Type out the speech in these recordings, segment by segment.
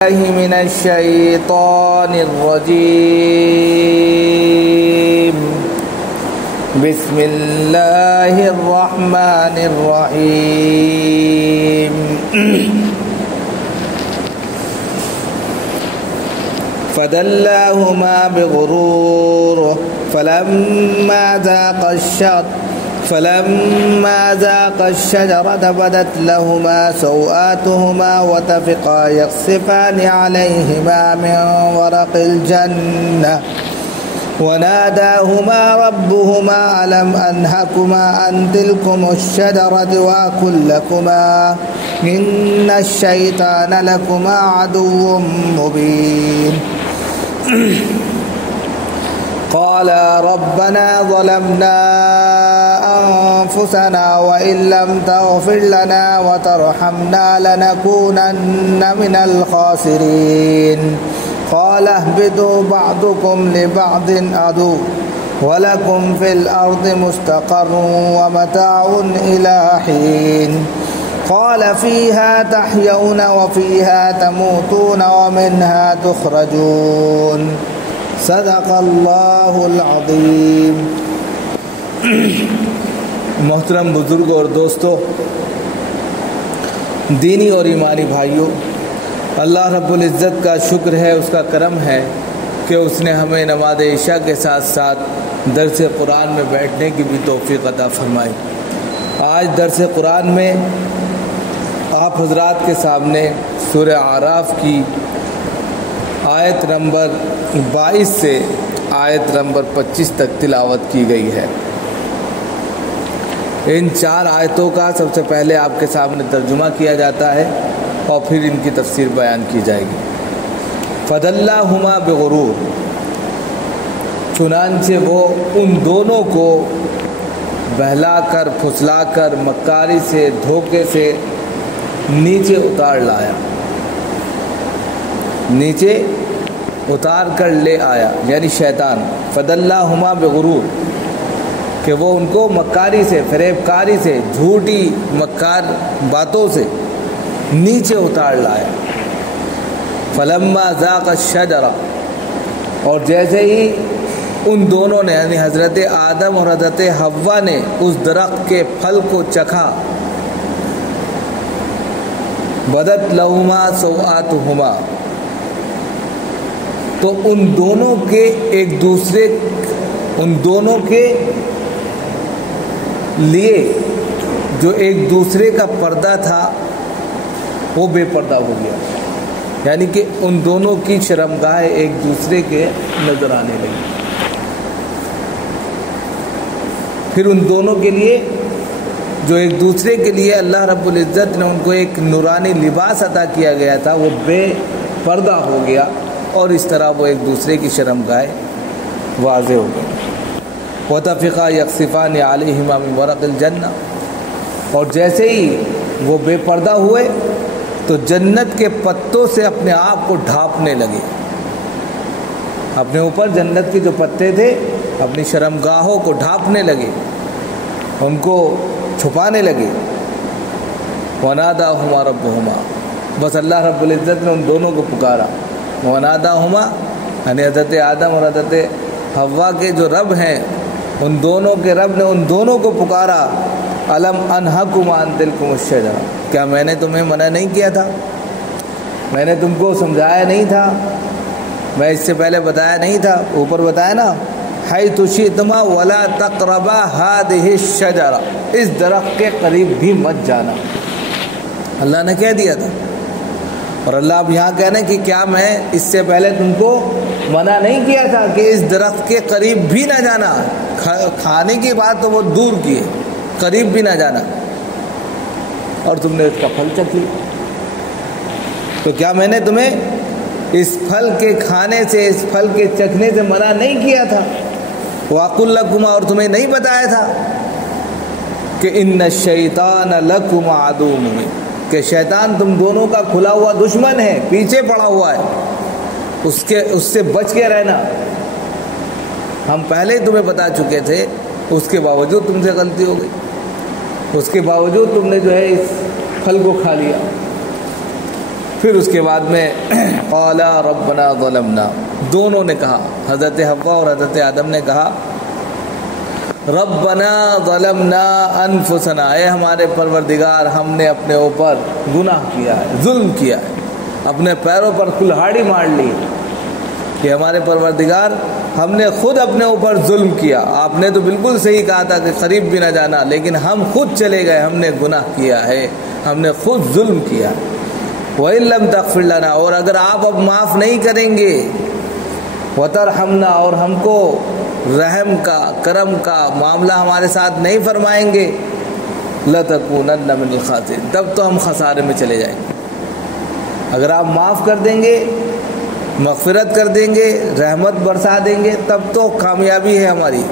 من الشيطان الرجيم. بسم الله الرحمن الرحيم. فدلاهما بغرور فلما ذاقا الشجرة بدت لهما سوآتهما وطفقا يخصفان عليهما من ورق الجنة وناداهما ربهما ألم أنهكما عن تلكما الشجرة وأقل لكما إن الشيطان لكما عدو مبين. قال ربنا ظلمنا أنفسنا وإن لم تغفر لنا وترحمنا لنكونن من الخاسرين. قال اهبطوا بعضكم لبعض عدو ولكم في الأرض مستقر ومتاع إلى حين. قال فيها تحيون وفيها تموتون ومنها تخرجون. صدق اللہ العظیم. محترم بزرگ اور دوستو، دینی اور ایمانی بھائیوں، اللہ رب العزت کا شکر ہے، اس کا کرم ہے کہ اس نے ہمیں نماز عشاء کے ساتھ ساتھ درس قرآن میں بیٹھنے کی بھی توفیق عطا فرمائی. آج درس قرآن میں آپ حضرات کے سامنے سورہ اعراف کی آیت نمبر 22 سے آیت نمبر 25 تک تلاوت کی گئی ہے. ان 4 آیتوں کا سب سے پہلے آپ کے سامنے ترجمہ کیا جاتا ہے اور پھر ان کی تفسیر بیان کی جائے گی. فدلاہما بغرور، چنانچہ وہ ان دونوں کو بہلا کر پھسلا کر مکاری سے دھوکے سے نیچے اتار لایا، نیچے اتار کر لے آیا، یعنی شیطان. فدلاہما بغرور، کہ وہ ان کو مکاری سے، فریب کاری سے، جھوٹی مکار باتوں سے نیچے اتار لایا. فلما ذاق الشجرہ، اور جیسے ہی ان دونوں نے یعنی حضرت آدم اور حضرت حوا نے اس درخت کے پھل کو چکھا، بدت لہما سوآتہما، تو ان دونوں کے لیے جو ایک دوسرے کا پردہ تھا وہ بے پردہ ہو گیا، یعنی کہ ان دونوں کی شرمگاہیں ایک دوسرے کے نظر آنے لگی. پھر ان دونوں کے لیے جو ایک دوسرے کے لیے اللہ رب العزت نے ان کو ایک نورانی لباس عطا کیا گیا تھا وہ بے پردہ ہو گیا، اور اس طرح وہ ایک دوسرے کی شرمگاہیں واضح ہو گئی. وَطَفِقَا يَخْصِفَانِ عَلَيْهِمَا مِنْ وَرَقِ الْجَنَّةِ، اور جیسے ہی وہ بے پردہ ہوئے تو جنت کے پتوں سے اپنے آپ کو ڈھانپنے لگے، اپنے اوپر جنت کے جو پتے تھے اپنی شرمگاہوں کو ڈھانپنے لگے، ان کو چھپانے لگے. وَنَادَاهُمَا رَبُّهُمَا، بس اللہ رب العزت نے ان دونوں کو پکارا. وَنَادَاهُمَا، یعنی حضرت آدم اور حضرت حوا کے جو رب ہیں، ان دونوں کے رب نے ان دونوں کو پکارا. أَلَمْ أَنْهَكُمْ عَنْ تِلْكُمُ الشَّجَرَةِ، کیا میں نے تمہیں منع نہیں کیا تھا؟ میں نے تم کو سمجھایا نہیں تھا؟ میں اس سے پہلے بتایا نہیں تھا؟ اوپر بتایا نا، حَيْثُ شِئْتُمَا وَلَا تَقْرَبَا هَذِهِ الشَّجَرَةَ، اس درخت کے قریب بھی مت جانا، اللہ نے کہہ دیا تھا. اور اللہ اب یہاں کہنے کہ کیا میں اس سے پہلے تم کو منع نہیں کیا تھا کہ اس درخت کے قریب بھی نہ جانا؟ کھانے کی بات تو وہ دور کی ہے، قریب بھی نہ جانا، اور تم نے اس کا پھل چکھ لیا. تو کیا میں نے تمہیں اس پھل کے کھانے سے، اس پھل کے چکھنے سے منع نہیں کیا تھا؟ وَأَقُلْ لَكُمَا، اور تمہیں نہیں بتایا تھا کہ إِنَّ الشَّيْطَانَ لَكُمَا عَدُوٌّ مُبِينٌ، کہ شیطان تم دونوں کا کھلا ہوا دشمن ہے، پیچھے پڑا ہوا ہے، اس سے بچ کے رہنا. ہم پہلے ہی تمہیں بتا چکے تھے، اس کے باوجود تم سے غلطی ہو گئی، اس کے باوجود تم نے جو ہے اس پھل کو کھا لیا. پھر اس کے بعد میں قالا ربنا ظلمنا، دونوں نے کہا، حضرت حوا اور حضرت آدم نے کہا ربنا ظلمنا انفسنا، اے ہمارے پروردگار ہم نے اپنے اوپر گناہ کیا ہے، ظلم کیا ہے، اپنے پیروں پر کلہاڑی مار لی کہ ہمارے پروردگار ہم نے خود اپنے اوپر ظلم کیا۔ آپ نے تو بالکل صحیح کہا تھا کہ قریب بھی نہ جانا، لیکن ہم خود چلے گئے، ہم نے گناہ کیا ہے، ہم نے خود ظلم کیا۔ وَإِن لَّمْ تَغْفِرْ لَنَا، اور اگر آپ اب معاف نہیں کریں گے، وَتَرْحَمْنَا، اور ہم کو رحم کا کرم کا معاملہ ہمارے ساتھ نہیں فرمائیں گے، لَتَكُونَنَّ مِنَ الْخَاسِرِينَ، تب تو ہم خسارے میں چلے جائیں گے۔ اگر آپ معاف کر دیں گے، مغفرت کر دیں گے، رحمت برسا دیں گے، تب تو کامیابی ہے ہماری،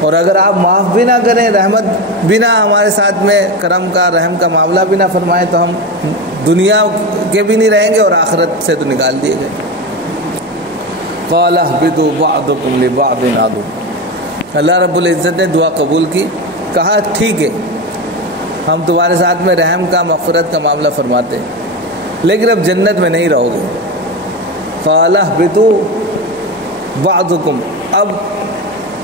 اور اگر آپ معاف بھی نہ کریں، رحمت بھی نہ ہمارے ساتھ میں کرم کا رحم کا معاملہ بھی نہ فرمائیں، تو ہم دنیا کے بھی نہیں رہیں گے اور آخرت سے تو نکال دیے گئے۔ قَالَ اهْبِطُوا بَعْضُكُمْ لِبَعْضٍ عَدُوٌّ، اللہ رب العزت نے دعا قبول کی، کہا ٹھیک ہے ہم تمہارے ساتھ میں رحم کا مغفرت کا معاملہ فرماتے ہیں، لیکن اب جنت میں نہیں رہو گے۔ قَالَ اهْبِطُوا بَعْضُكُمْ، اب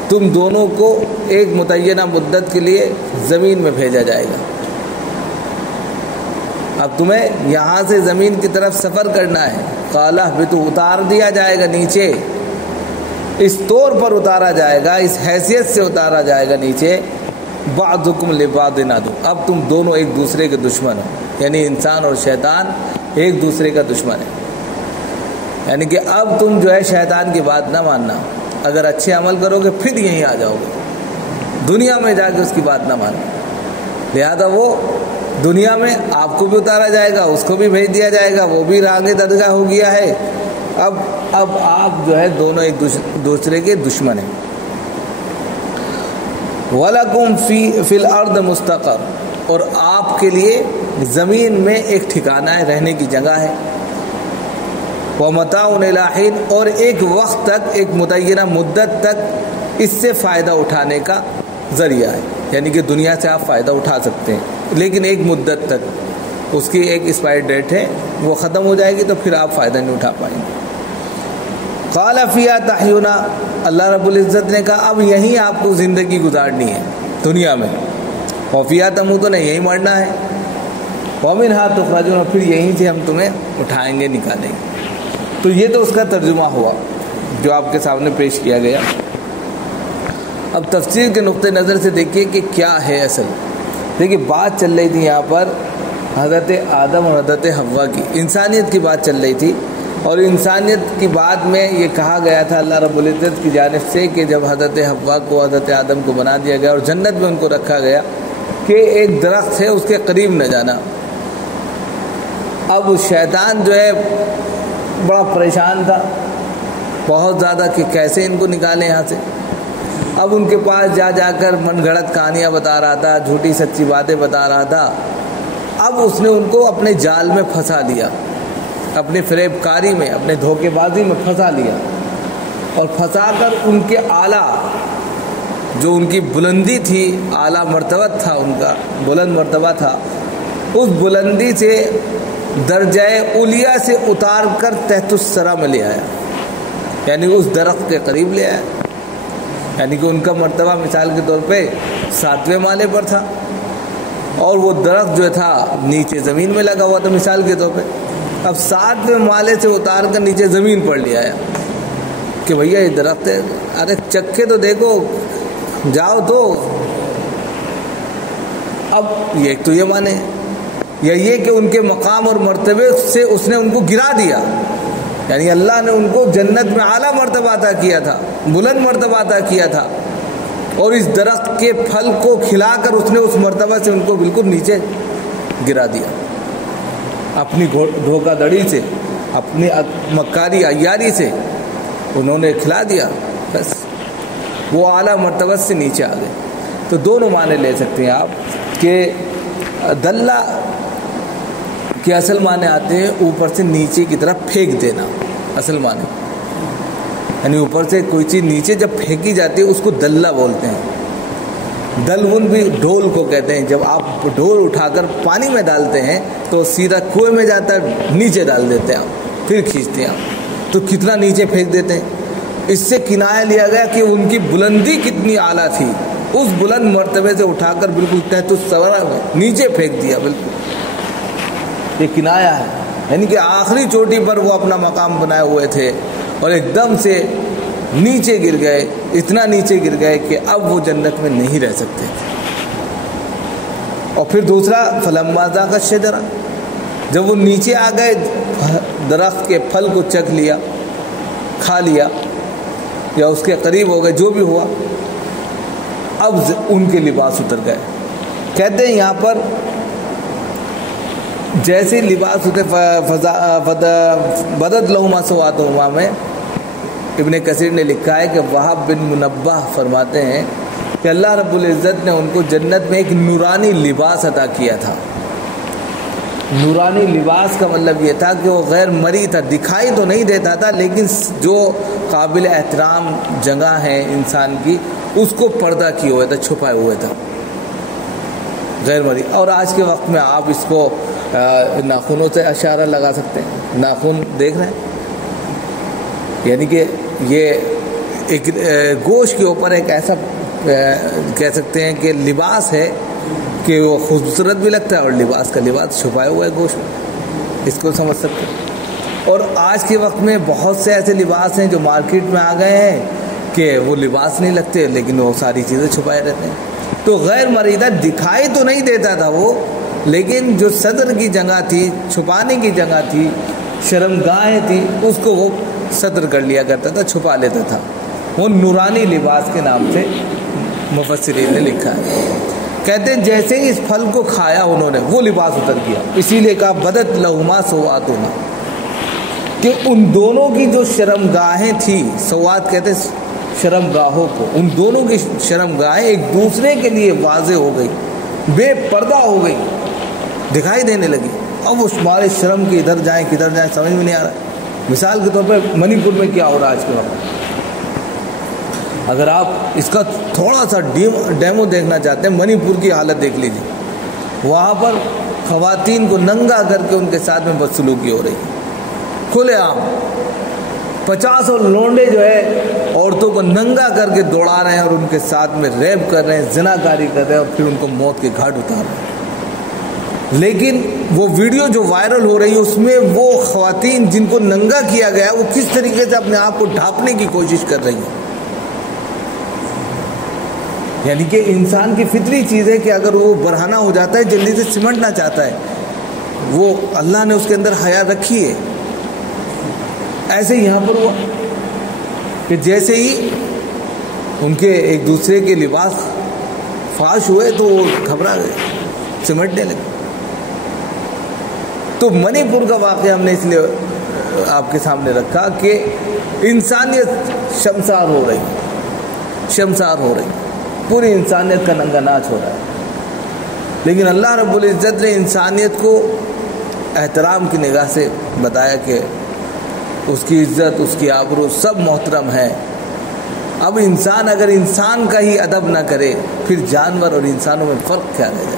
تم دونوں کو ایک متعینہ مدت کے لیے زمین میں بھیجا جائے گا، اب تمہیں یہاں سے زمین کی طرف سفر کرنا ہے۔ قَالَ اهْبِطُوا، اتار دیا جائے گا نیچے، اس طور پر اتارا جائے گا، اس حیثیت سے اتارا جائے گا نیچے، بَعْضُكُمْ لِبَعْضٍ عَدُوٌّ، اب تم دونوں ایک دوسرے کے دشمن ہو، یعنی انسان اور شیطان ایک دوسرے کا دشمن ہے، یعنی کہ اب تم جو ہے شیطان کی بات نہ ماننا، اگر اچھے عمل کرو گے پھر یہیں آ جاؤ گے، دنیا میں جا کے اس کی بات نہ ماننا، لہذا وہ دنیا میں آپ کو بھی اتارا جائے گا، اس کو بھی بھیج دیا جائے گا، وہ بھی راگ درگاہ ہو گیا ہے، اب آپ جو ہے دونوں ایک دوسرے کے دشمن ہیں۔ وَلَكُمْ فِي الْأَرْضِ مُسْتَقَرٌّ، اور آپ کے لیے زمین میں ایک ٹھکانہ ہے، رہنے کی جگہ ہے، وَمَتَاعٌ إِلَىٰ حِينٍ، اور ایک وقت تک، ایک متعینہ مدت تک اس سے فائدہ اٹھانے کا ذریعہ ہے، یعنی کہ دنیا سے آپ فائدہ اٹھا سکتے ہیں، لیکن ایک مدت تک، اس کی ایک ایکسپائر ڈیٹ ہے، وہ ختم ہو جائے گی تو پھر آپ فائدہ نہیں اٹھا پائیں گے۔ قَالَ فِيهَا تَحْيُونَ، اللہ رب العزت نے کہا اب یہیں آپ کو زندگی گزارنی ہے دنیا میں، وَفِيهَا تَمُوتُونَ، یہیں مرنا ہے، وَمِنْهَا تُخْرَجُونَ، پھر یہیں سے ہم تمہیں اٹھائیں گے، نکالیں گے۔ تو یہ تو اس کا ترجمہ ہوا جو آپ کے سامنے پیش کیا گیا۔ اب تفسیر کے نقطۂ نظر سے دیکھیے کہ کیا ہے اصل۔ دیکھیے بات چل رہی تھی یہاں پر حضرت آدم اور حضرت حوا کی، انسانیت کی بات چل رہی تھی، اور انسانیت کی بات میں یہ کہا گیا تھا اللہ رب العزت کی جانب سے کہ جب حضرت حوا کو حضرت آدم کو بنا دیا گیا اور جنت میں ان کو رکھا گیا کہ ایک درخت ہے اس کے قریب نہ جانا۔ اب شیطان جو ہے بڑا پریشان تھا بہت زیادہ کہ کیسے ان کو نکالیں یہاں سے۔ اب ان کے پاس جا جا کر من گھڑت کہانیاں بتا رہا تھا، جھوٹی سچی باتیں بتا رہا تھا۔ اب اس نے ان کو اپنے جال میں پھنسا لیا، اپنی فریب کاری میں، اپنے دھوکے بازی میں پھنسا لیا، اور پھنسا کر ان کے اعلیٰ جو ان کی بلندی تھی، اعلیٰ مرتبہ تھا ان کا، بلند مرتبہ تھا، اس بلندی سے درجہ اولیاء سے اتار کر تحت الثری میں لے آیا، یعنی اس درخت کے قریب لے آیا، یعنی کہ ان کا مرتبہ مثال کے طور پہ 7ویں مالے پر تھا، اور وہ درخت جو تھا نیچے زمین میں لگا ہوا تھا مثال کے طور پہ۔ اب 7ویں مالے سے اتار کر نیچے زمین پر لے آیا کہ بھیا یہ درخت ہے، ارے چکھے تو دیکھو، جاؤ تو۔ اب ایک تو یہ مانے، یا یہ کہ ان کے مقام اور مرتبے سے اس نے ان کو گرا دیا، یعنی اللہ نے ان کو جنت میں اعلیٰ مرتبہ عطا کیا تھا، بلند مرتبہ عطا کیا تھا، اور اس درخت کے پھل کو کھلا کر اس نے اس مرتبہ سے ان کو بالکل نیچے گرا دیا، اپنی دھوکہ دڑی سے، اپنی مکاری عیاری سے انہوں نے کھلا دیا، بس وہ اعلیٰ مرتبہ سے نیچے آ گئے۔ تو دونوں معنی لے سکتے ہیں آپ کہ دلہ کے اصل معنی آتے ہیں اوپر سے نیچے کی طرف پھینک دینا، اصل معنی یعنی اوپر سے کوئی چیز نیچے جب پھینکی جاتی ہے اس کو دلہ بولتے ہیں، دلون بھی ڈھول کو کہتے ہیں، جب آپ ڈھول اٹھا کر پانی میں ڈالتے ہیں تو سیدھا کنویں میں جاتا ہے، نیچے ڈال دیتے ہیں آپ، پھر کھینچتے ہیں آپ، تو کتنا نیچے پھینک دیتے ہیں۔ اس سے کنایہ لیا گیا کہ ان کی بلندی کتنی اعلیٰ تھی، اس بلند مرتبے سے اٹھا کر بالکل تحت الثرى میں نیچے پھینک دیا بالکل، یہ کنایہ ہے، یعنی کہ آخری چوٹی پر وہ اپنا مقام بنائے ہوئے تھے اور ایک دم سے نیچے گر گئے، اتنا نیچے گر گئے کہ اب وہ جنت میں نہیں رہ سکتے تھے۔ اور پھر دوسرا فلما ذاق الشجرہ، جب وہ نیچے آ گئے درخت کے پھل کو چکھ لیا، کھا لیا یا اس کے قریب ہو گئے، جو بھی ہوا، اب ان کے لباس اتر گئے۔ کہتے ہیں یہاں پر جیسے لباس اترے بدت لہما سواتہما میں ابن کثیر نے لکھا ہے کہ وہب بن منبہ فرماتے ہیں کہ اللہ رب العزت نے ان کو جنت میں ایک نورانی لباس عطا کیا تھا۔ نورانی لباس کا مطلب یہ تھا کہ وہ غیر مرئی تھا، دکھائی تو نہیں دیتا تھا، لیکن جو قابل احترام جگہ ہے انسان کی اس کو پردہ کیے ہوئے تھا، چھپائے ہوئے تھا، غیر مرئی۔ اور آج کے وقت میں آپ اس کو ناخنوں سے اشارہ لگا سکتے ہیں، ناخن دیکھ رہے ہیں، یعنی کہ یہ ایک گوشت کے اوپر ایک ایسا کہہ سکتے ہیں کہ لباس ہے کہ وہ خوبصورت بھی لگتا ہے اور لباس کا لباس چھپائے ہوا ہے گوشت، اس کو سمجھ سکتے ہیں۔ اور آج کے وقت میں بہت سے ایسے لباس ہیں جو مارکیٹ میں آ گئے ہیں کہ وہ لباس نہیں لگتے لیکن وہ ساری چیزیں چھپائے رہتے ہیں۔ تو غیر مریدہ دکھائی تو نہیں دیتا تھا وہ، لیکن جو صدر کی جگہ تھی، چھپانے کی جگہ تھی، شرمگاہیں تھی، اس کو وہ صدر کر لیا کرتا تھا، چھپا لیتا تھا۔ وہ نورانی لباس کے نام سے مفسرین نے لکھا ہے۔ کہتے ہیں جیسے ہی اس پھل کو کھایا انہوں نے، وہ لباس اتر گیا، اسی لیے کہا بدت لہما سواتہما، کہ ان دونوں کی جو شرمگاہیں تھی، سوات کہتے ہیں شرمگاہوں کو، ان دونوں کی شرمگاہیں ایک دوسرے کے لیے واضح ہو گئی، بے پردہ ہو گئی، دکھائی دینے لگی۔ اب وہ ہمارے شرم کے ادھر جائیں کدھر جائیں سمجھ میں نہیں آ رہا۔ مثال کے طور پہ منی پور میں کیا ہو رہا ہے آج کے وقت، اگر آپ اس کا تھوڑا سا ڈیمو دیکھنا چاہتے ہیں، منی پور کی حالت دیکھ لیجیے۔ وہاں پر خواتین کو ننگا کر کے ان کے ساتھ میں بدسلوکی ہو رہی ہے، کھلے عام 50 لونڈے جو ہے عورتوں کو ننگا کر کے دوڑا رہے ہیں اور ان کے ساتھ میں ریپ کر رہے ہیں، زناکاری کر رہے ہیں اور پھر ان کو موت کے گھاٹ اتار رہے ہیں۔ لیکن وہ ویڈیو جو وائرل ہو رہی ہے اس میں وہ خواتین جن کو ننگا کیا گیا وہ کس طریقے سے اپنے آپ کو ڈھانپنے کی کوشش کر رہی ہیں۔ یعنی کہ انسان کی فطری چیز ہے کہ اگر وہ برہنہ ہو جاتا ہے جلدی سے سمٹنا چاہتا ہے، وہ اللہ نے اس کے اندر حیا رکھی ہے۔ ایسے یہاں پر ہوا کہ جیسے ہی ان کے ایک دوسرے کے لباس فاش ہوئے تو وہ گھبرا گئے، سمٹنے لگے۔ تو منی پور کا واقعہ ہم نے اس لیے آپ کے سامنے رکھا کہ انسانیت شمسار ہو رہی، شمسار ہو رہی، پوری انسانیت کا ننگا ناچ ہو رہا ہے۔ لیکن اللہ رب العزت نے انسانیت کو احترام کی نگاہ سے بتایا کہ اس کی عزت، اس کی آبرو سب محترم ہے۔ اب انسان اگر انسان کا ہی ادب نہ کرے پھر جانور اور انسانوں میں فرق کیا رہ جائے؟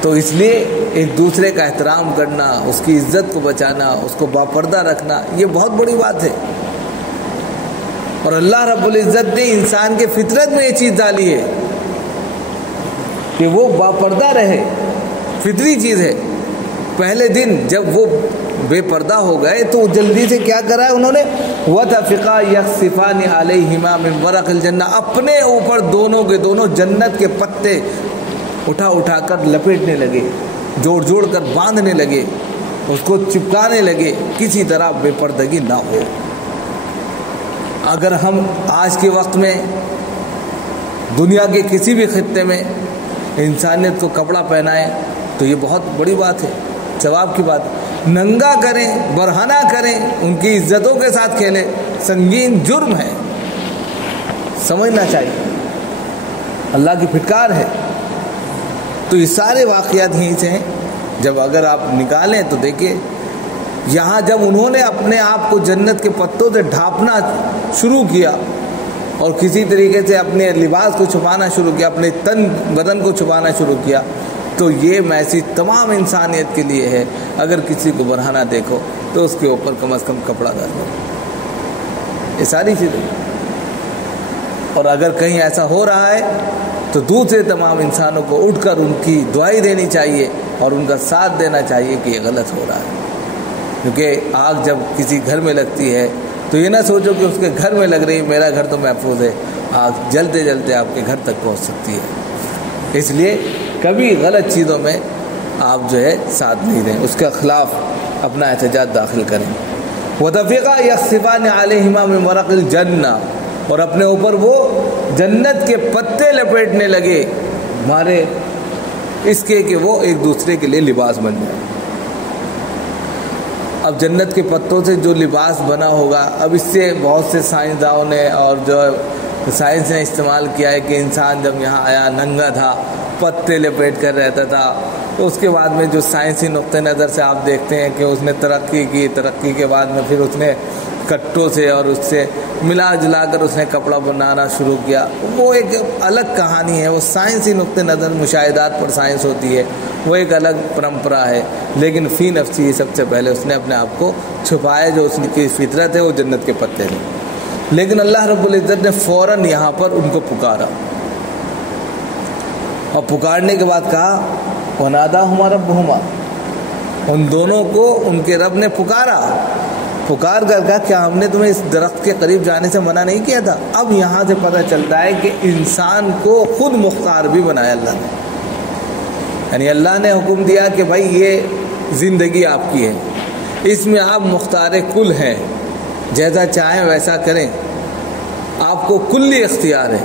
تو اس لیے ایک دوسرے کا احترام کرنا، اس کی عزت کو بچانا، اس کو باپردہ رکھنا، یہ بہت بڑی بات ہے۔ اور اللہ رب العزت نے انسان کے فطرت میں یہ چیز ڈالی ہے کہ وہ باپردہ رہے، فطری چیز ہے۔ پہلے دن جب وہ بے پردہ ہو گئے تو جلدی سے کیا کرا ہے انہوں نے، وَتَفِقَا يَخْصِفَانِ عَلَيْهِمَا مِنْ وَرَقِ الْجَنَّةِ، اپنے اوپر دونوں کے دونوں جنت کے پتے اٹھا اٹھا کر لپیٹنے لگے، جوڑ جوڑ کر باندھنے لگے، اس کو چپکانے لگے، کسی طرح بے پردگی نہ ہو۔ اگر ہم آج کے وقت میں دنیا کے کسی بھی خطے میں انسانیت کو کپڑا پہنائیں تو یہ بہت بڑی بات ہے، ثواب کی بات۔ ننگا کریں، برہنہ کریں، ان کی عزتوں کے ساتھ کھیلیں، سنگین جرم ہے، سمجھنا چاہیے، اللہ کی پھٹکار ہے۔ تو یہ سارے واقعات یہیں سے ہیں۔ جب اگر آپ نکالیں تو دیکھیے یہاں جب انہوں نے اپنے آپ کو جنت کے پتوں سے ڈھانپنا شروع کیا اور کسی طریقے سے اپنے لباس کو چھپانا شروع کیا، اپنے تن بدن کو چھپانا شروع کیا، تو یہ میسیج تمام انسانیت کے لیے ہے، اگر کسی کو برہنہ دیکھو تو اس کے اوپر کم از کم کپڑا ڈال دو، یہ ساری چیزیں۔ اور اگر کہیں ایسا ہو رہا ہے تو دوسرے تمام انسانوں کو اٹھ کر ان کی دعائی دینی چاہیے اور ان کا ساتھ دینا چاہیے کہ یہ غلط ہو رہا ہے، کیونکہ آگ جب کسی گھر میں لگتی ہے تو یہ نہ سوچو کہ اس کے گھر میں لگ رہی ہے، میرا گھر تو محفوظ ہے، آگ جلتے جلتے آپ کے گھر تک پہنچ سکتی ہے۔ اس لیے کبھی غلط چیزوں میں آپ جو ہے ساتھ نہیں دیں، اس کے خلاف اپنا احتجاج داخل کریں۔ وَتَفِقَا يَخْصِفَانِ عَلَيْهِمَا مِنْ وَرَقِ الْجَنَّةِ، اور اپنے اوپر وہ جنت کے پتے لپیٹنے لگے، مارے اس کے کہ وہ ایک دوسرے کے لیے لباس بن جائے۔ اب جنت کے پتوں سے جو لباس بنا ہوگا، اب اس سے بہت سے سائنسدانوں نے اور جو سائنس نے استعمال کیا ہے کہ انسان جب یہاں آیا ننگا تھا، پتے لپیٹ کر رہتا تھا، تو اس کے بعد میں جو سائنسی نقطۂ نظر سے آپ دیکھتے ہیں کہ اس نے ترقی کی، ترقی کے بعد میں پھر اس نے کٹوں سے اور اس سے ملا جلا کر اس نے کپڑا بنانا شروع کیا، وہ ایک الگ کہانی ہے، وہ سائنسی نقطۂ نظر مشاہدات پر سائنس ہوتی ہے، وہ ایک الگ پرمپرا ہے، لیکن فی نفسی سب سے پہلے اس نے اپنے آپ کو چھپایا، جو اس کی فطرت ہے وہ جنت کے پتے تھے۔ لیکن اللہ رب العزت نے فوراً یہاں پر ان کو پکارا، اور پکارنے کے بعد کہا وَنَادَاهُمَا رَبُّهُمَا، ان دونوں کو ان کے رب نے پکارا، پکار کر کہا کیا ہم نے تمہیں اس درخت کے قریب جانے سے منع نہیں کیا تھا؟ اب یہاں سے پتہ چلتا ہے کہ انسان کو خود مختار بھی بنایا اللہ نے، یعنی اللہ نے حکم دیا کہ بھائی یہ زندگی آپ کی ہے، اس میں آپ مختار کل ہیں، جیسا چاہیں ویسا کریں، آپ کو کلی اختیار ہے،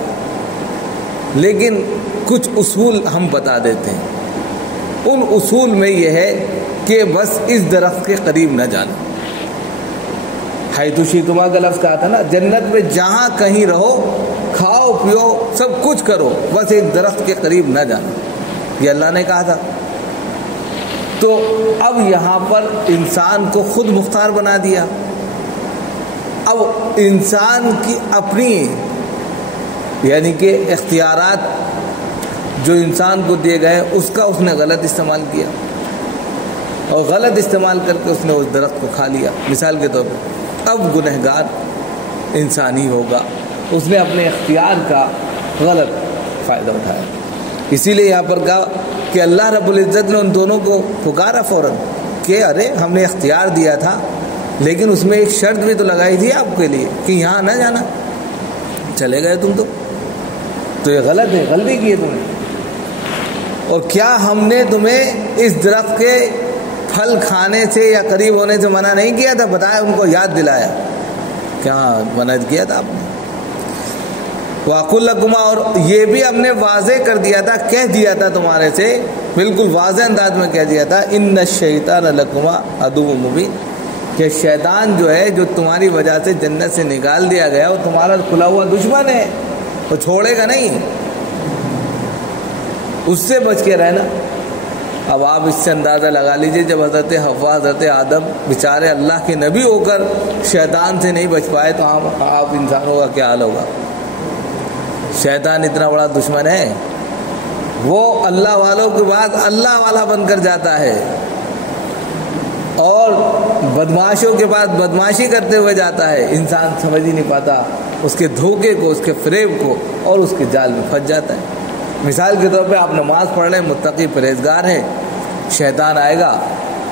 لیکن کچھ اصول ہم بتا دیتے ہیں۔ ان اصول میں یہ ہے کہ بس اس درخت کے قریب نہ جانا، حیث شئتما کا لفظ کہا تھا نا، جنت میں جہاں کہیں رہو، کھاؤ پیو سب کچھ کرو، بس ایک درخت کے قریب نہ جانا، یہ اللہ نے کہا تھا۔ تو اب یہاں پر انسان کو خود مختار بنا دیا، اب انسان کی اپنی یعنی کہ اختیارات جو انسان کو دیے گئے اس کا اس نے غلط استعمال کیا، اور غلط استعمال کر کے اس نے اس درخت کو کھا لیا۔ مثال کے طور پر اب گنہگار انسان ہی ہوگا، اس نے اپنے اختیار کا غلط فائدہ اٹھایا۔ اسی لیے یہاں پر کہا کہ اللہ رب العزت نے ان دونوں کو پکارا فوراً کہ ارے ہم نے اختیار دیا تھا، لیکن اس میں ایک شرط بھی تو لگائی تھی آپ کے لیے کہ یہاں نہ جانا، چلے گئے تم تو یہ غلط ہے، غلطی کی ہے تم نے۔ اور کیا ہم نے تمہیں اس درخت کے پھل کھانے سے یا قریب ہونے سے منع نہیں کیا تھا؟ بتایا، ان کو یاد دلایا، کیا منع کیا تھا آپ نے؟ وَأَقُلْ لَكُمَا، اور یہ بھی ہم نے واضح کر دیا تھا، کہہ دیا تھا تمہارے سے، بالکل واضح انداز میں کہہ دیا تھا، إِنَّ الشَّيْطَانَ لَكُمَا عَدُوٌّ مُبِينٌ، کہ شیطان جو ہے جو تمہاری وجہ سے جنت سے نکال دیا گیا، وہ تمہارا کھلا ہوا دشمن ہے، وہ چھوڑے گا نہیں، اس سے بچ کے رہنا۔ اب آپ اس سے اندازہ لگا لیجئے، جب حضرت حوا حضرت آدم بیچارے اللہ کے نبی ہو کر شیطان سے نہیں بچ پائے، تو آپ انسانوں کا کیا حال ہوگا؟ شیطان اتنا بڑا دشمن ہے، وہ اللہ والوں کے بعد اللہ والا بن کر جاتا ہے، اور بدماشوں کے بعد بدماشی کرتے ہوئے جاتا ہے، انسان سمجھ ہی نہیں پاتا اس کے دھوکے کو، اس کے فریب کو، اور اس کے جال میں پھنس جاتا ہے۔ مثال کے طور پہ آپ نماز پڑھ رہے ہیں، متقی پرہیزگار ہیں، شیطان آئے گا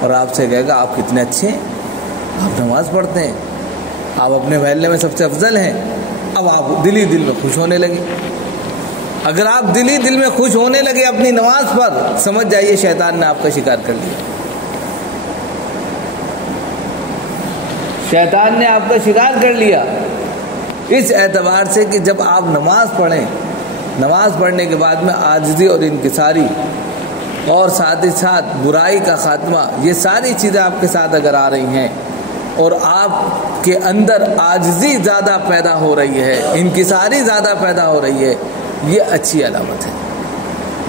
اور آپ سے کہے گا آپ کتنے اچھے ہیں، آپ نماز پڑھتے ہیں، آپ اپنے محلے میں سب سے افضل ہیں۔ اب آپ دل ہی دل میں خوش ہونے لگے۔ اگر آپ دل ہی دل میں خوش ہونے لگے اپنی نماز پر، سمجھ جائیے شیطان نے آپ کا شکار کر لیا، شیطان نے آپ کا شکار کر لیا۔ اس اعتبار سے کہ جب آپ نماز پڑھیں، نماز پڑھنے کے بعد میں عاجزی اور انکساری اور ساتھ ہی ساتھ برائی کا خاتمہ، یہ ساری چیزیں آپ کے ساتھ اگر آ رہی ہیں اور آپ کے اندر عاجزی زیادہ پیدا ہو رہی ہے، انکساری زیادہ پیدا ہو رہی ہے، یہ اچھی علامت ہے۔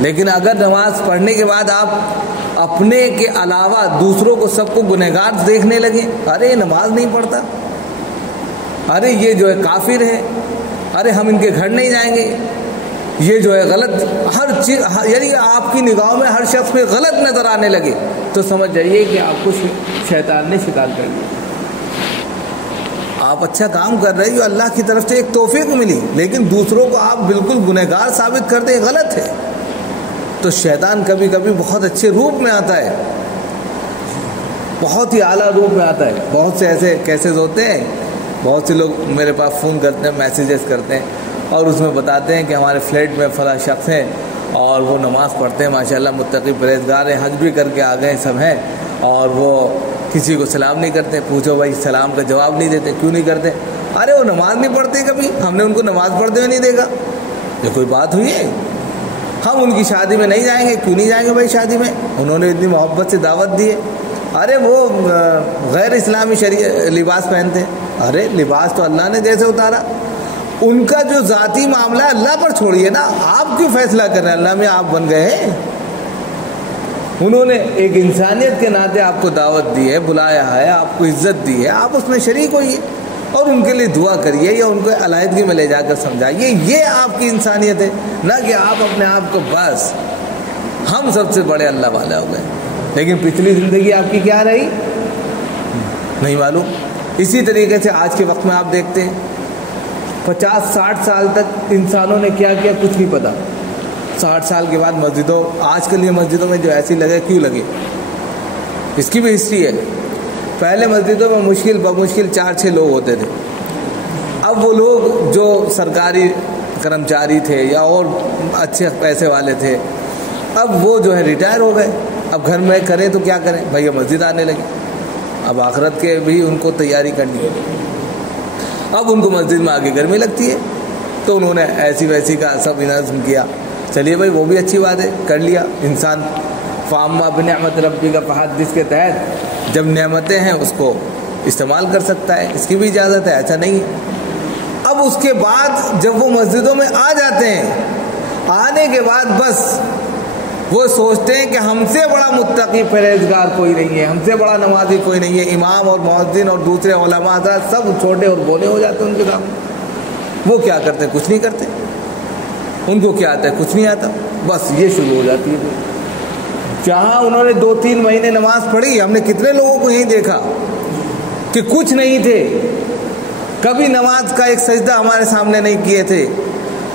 لیکن اگر نماز پڑھنے کے بعد آپ اپنے کے علاوہ دوسروں کو سب کو گنہگار دیکھنے لگے، ارے نماز نہیں پڑھتا، ارے یہ جو ہے کافر ہے، ارے ہم ان کے گھر نہیں جائیں گے، یہ جو ہے غلط ہر چیز، یعنی آپ کی نگاہوں میں ہر شخص پہ غلط نظر آنے لگے تو سمجھ جائیے کہ آپ کو شیطان نے شکار کر لیا۔ آپ اچھا کام کر رہے ہیں، اللہ کی طرف سے ایک توفیق ملی، لیکن دوسروں کو آپ بالکل گنہگار ثابت کر دیں، غلط ہے۔ تو شیطان کبھی کبھی بہت اچھے روپ میں آتا ہے، بہت ہی اعلیٰ روپ میں آتا ہے۔ بہت سے ایسے کیسز ہوتے ہیں، بہت سے لوگ میرے پاس فون کرتے ہیں، میسیجز کرتے ہیں، اور اس میں بتاتے ہیں کہ ہمارے فلیٹ میں فلاں شخص ہیں اور وہ نماز پڑھتے ہیں، ماشاءاللہ متقی پرہیزگار ہیں، حج بھی کر کے آ گئے سب ہیں، اور وہ کسی کو سلام نہیں کرتے۔ پوچھو بھائی سلام کا جواب نہیں دیتے، کیوں نہیں کرتے؟ ارے وہ نماز نہیں پڑھتے، کبھی ہم نے ان کو نماز پڑھتے ہوئے نہیں دیکھا۔ یہ کوئی بات ہوئی ہے؟ ہم ان کی شادی میں نہیں جائیں گے، کیوں نہیں جائیں گے بھائی شادی میں؟ انہوں نے اتنی محبت سے دعوت دی ہے۔ ارے وہ غیر اسلامی لباس پہنتے ہیں۔ ارے لباس تو اللہ نے جیسے اتارا، ان کا جو ذاتی معاملہ ہے اللہ پر چھوڑیے نا، آپ کیوں فیصلہ کر رہے ہیں؟ اللہ میں آپ بن گئے ہیں۔ انہوں نے ایک انسانیت کے ناطے آپ کو دعوت دی ہے، بلایا ہے، آپ کو عزت دی ہے، آپ اس میں شریک ہوئیے اور ان کے لیے دعا کریے یا ان کو علیحدگی میں لے جا کر سمجھائیے۔ یہ آپ کی انسانیت ہے، نہ کہ آپ اپنے آپ کو بس ہم سب سے بڑے اللہ والے ہو گئے۔ لیکن پچھلی زندگی آپ کی کیا رہی نہیں معلوم۔ اسی طریقے سے آج کے وقت میں آپ دیکھتے ہیں 50-60 سال تک انسانوں نے کیا کیا کچھ نہیں پتا۔ 60 سال کے بعد مسجدوں، آج کل یہ مسجدوں میں جو ایسی لگے، کیوں لگے؟ اس کی بھی ہسٹری ہے۔ پہلے مسجدوں میں مشکل بمشکل 4-6 لوگ ہوتے تھے، اب وہ لوگ جو سرکاری کرمچاری تھے یا اور اچھے پیسے والے تھے، اب وہ جو ہے ریٹائر ہو گئے، اب گھر میں کریں تو کیا کریں بھائی، مسجد آنے لگے، اب آخرت کے بھی ان کو تیاری کرنی ہے، اب ان کو مسجد میں آگے گرمی لگتی ہے، تو انہوں نے ایسی ویسی کا سب نظم کیا۔ چلیے بھائی وہ بھی اچھی بات ہے، کر لیا انسان۔ فاما بنعمت ربی کا فحدث کے تحت جب نعمتیں ہیں اس کو استعمال کر سکتا ہے، اس کی بھی اجازت ہے، ایسا نہیں ہے۔ اب اس کے بعد جب وہ مسجدوں میں آ جاتے ہیں، آنے کے بعد بس وہ سوچتے ہیں کہ ہم سے بڑا متقی پرہیزگار کوئی نہیں ہے، ہم سے بڑا نمازی کوئی نہیں ہے۔ امام اور مؤذن اور دوسرے علماء حضرات سب چھوٹے اور بولے ہو جاتے ہیں ان کے سامنے۔ وہ کیا کرتے ہیں؟ کچھ نہیں کرتے۔ ان کو کیا آتا ہے؟ کچھ نہیں آتا، بس یہ شروع ہو جاتی ہے۔ جہاں انہوں نے 2-3 مہینے نماز پڑھی، ہم نے کتنے لوگوں کو یہی دیکھا کہ کچھ نہیں تھے، کبھی نماز کا ایک سجدہ ہمارے سامنے نہیں کیے تھے،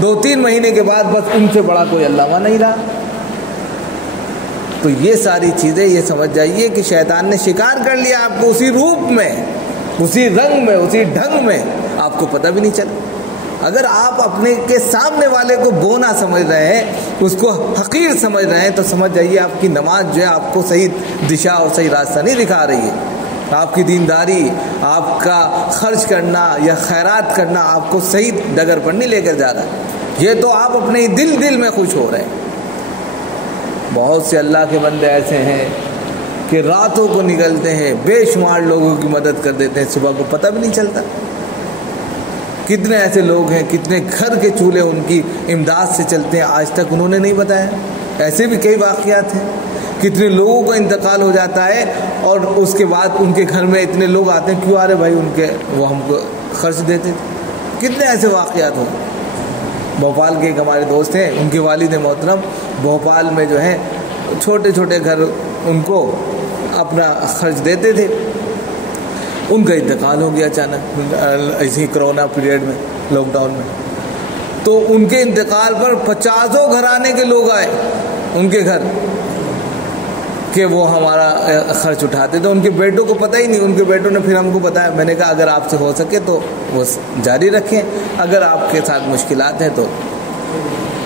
2-3 مہینے کے بعد بس ان سے بڑا کوئی علامہ نہیں رہا۔ تو یہ ساری چیزیں یہ سمجھ جائیے کہ شیطان نے شکار کر لیا آپ کو، اسی روپ میں، اسی رنگ میں، اسی ڈھنگ میں، آپ کو پتہ بھی نہیں چلا۔ اگر آپ اپنے کے سامنے والے کو بونا سمجھ رہے ہیں، اس کو حقیر سمجھ رہے ہیں، تو سمجھ جائیے آپ کی نماز جو ہے آپ کو صحیح دشا اور صحیح راستہ نہیں دکھا رہی ہے۔ آپ کی دینداری، آپ کا خرچ کرنا یا خیرات کرنا آپ کو صحیح ڈگر پر نہیں لے کر جا رہا ہے۔ یہ تو آپ اپنے دل میں خوش ہو رہے ہیں۔ بہت سے اللہ کے بندے ایسے ہیں کہ راتوں کو نکلتے ہیں، بے شمار لوگوں کی مدد کر دیتے ہیں، صبح کو پتہ بھی نہیں چلتا۔ کتنے ایسے لوگ ہیں، کتنے گھر کے چولہے ان کی امداد سے چلتے ہیں، آج تک انہوں نے نہیں بتایا۔ ایسے بھی کئی واقعات ہیں، کتنے لوگوں کا انتقال ہو جاتا ہے اور اس کے بعد ان کے گھر میں اتنے لوگ آتے ہیں، کیوں آ رہے بھائی ان کے، وہ ہم کو خرچ دیتے تھے۔ کتنے ایسے واقعات ہوں۔ بھوپال کے ایک ہمارے دوست ہیں، ان کے والد محترم بھوپال میں جو ہے چھوٹے چھوٹے گھر ان کو اپنا خرچ دیتے تھے، ان کا انتقال ہو گیا اچانک اسی کرونا پیریڈ میں، لاک ڈاؤن میں۔ تو ان کے انتقال پر 50 گھرانے کے لوگ آئے ان کے گھر کہ وہ ہمارا خرچ اٹھاتے تھے۔ ان کے بیٹوں کو پتہ ہی نہیں، ان کے بیٹوں نے پھر ہم کو بتایا۔ میں نے کہا اگر آپ سے ہو سکے تو وہ جاری رکھیں، اگر آپ کے ساتھ مشکلات ہیں تو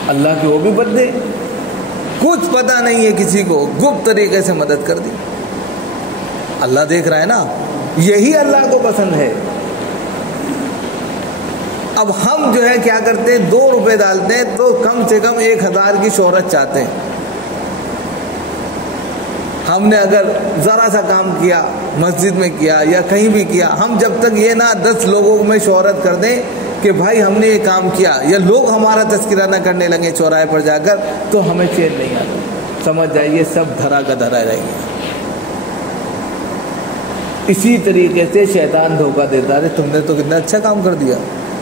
اللہ کے وہ بھی بدلے۔ کچھ پتہ نہیں ہے کسی کو، گپت طریقے سے مدد کر دی۔ اللہ دیکھ رہا ہے نا، یہی اللہ کو پسند ہے۔ اب ہم جو ہے کیا کرتے ہیں، 2 روپے ڈالتے ہیں تو کم سے کم 1000 کی شہرت چاہتے ہیں۔ ہم نے اگر ذرا سا کام کیا، مسجد میں کیا یا کہیں بھی کیا، ہم جب تک یہ نہ 10 لوگوں میں شہرت کر دیں کہ بھائی ہم نے یہ کام کیا، یا لوگ ہمارا تذکرہ نہ کرنے لگے چوراہے پر جا کر، تو ہمیں چین نہیں آتا۔ سمجھ جائیے سب دھرا کا دھرا رہ گیا۔ اسی طریقے سے شیطان دھوکہ دیتا ہے، تم نے تو کتنا اچھا کام کر دیا،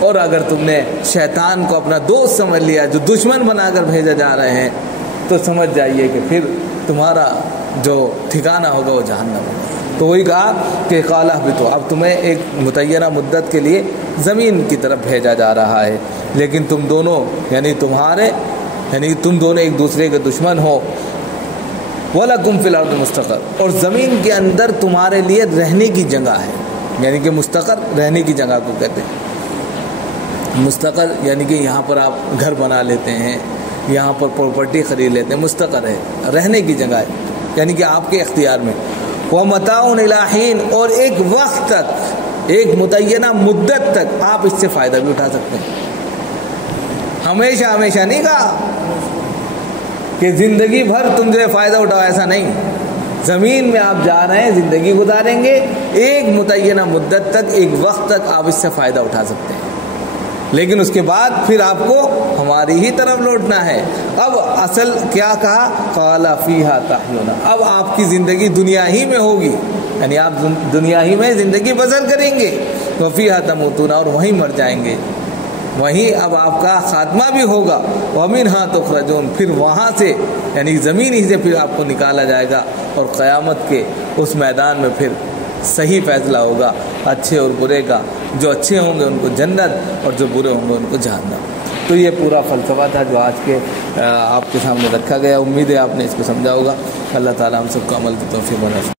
اور اگر تم نے شیطان کو اپنا دوست سمجھ لیا جو دشمن بنا کر بھیجا جا رہے ہیں تو سمجھ جائیے کہ پھر تمہارا جو ٹھکانہ ہوگا وہ جہنم ہوگا۔ تو وہی کہا کہ قال اہبطوا، اب تمہیں ایک متعینہ مدت کے لیے زمین کی طرف بھیجا جا رہا ہے، لیکن تم دونوں یعنی تم دونوں ایک دوسرے کے دشمن ہو۔ وَلَكُمْ فِي الْأَرْضِ مُسْتَقَرٌّ، اور زمین کے اندر تمہارے لیے رہنے کی جگہ ہے، یعنی کہ مستقر رہنے کی جگہ کو کہتے ہیں۔ مستقر یعنی کہ یہاں پر آپ گھر بنا لیتے ہیں، یہاں پر پراپرٹی خرید لیتے ہیں، مستقر ہے، رہنے کی جگہ ہے، یعنی کہ آپ کے اختیار میں۔ وَمَتَاعٌ إِلَىٰ حِينٍ، اور ایک وقت تک، ایک متعینہ مدت تک آپ اس سے فائدہ بھی اٹھا سکتے ہیں۔ ہمیشہ ہمیشہ نہیں کہا کہ زندگی بھر تم جو ہے فائدہ اٹھاؤ، ایسا نہیں۔ زمین میں آپ جا رہے ہیں، زندگی گزاریں گے، ایک متعینہ مدت تک، ایک وقت تک آپ اس سے فائدہ اٹھا سکتے ہیں، لیکن اس کے بعد پھر آپ کو ہماری ہی طرف لوٹنا ہے۔ اب اصل کیا کہا؟ قال فیہا تحیون، اب آپ کی زندگی دنیا ہی میں ہوگی، یعنی آپ دنیا ہی میں زندگی بسر کریں گے، وفیہا تموتون، اور وہیں مر جائیں گے، وہیں اب آپ کا خاتمہ بھی ہوگا۔ ومنہا تخرجون، پھر وہاں سے یعنی زمین ہی سے پھر آپ کو نکالا جائے گا، اور قیامت کے اس میدان میں پھر صحیح فیصلہ ہوگا اچھے اور برے کا۔ جو اچھے ہوں گے ان کو جنت، اور جو برے ہوں گے ان کو جہنم۔ تو یہ پورا فلسفہ تھا جو آج کے آپ کے سامنے رکھا گیا۔ امید ہے آپ نے اس کو سمجھا ہوگا۔ اللہ تعالیٰ ہم سب کو عمل کی توفیق بخشے۔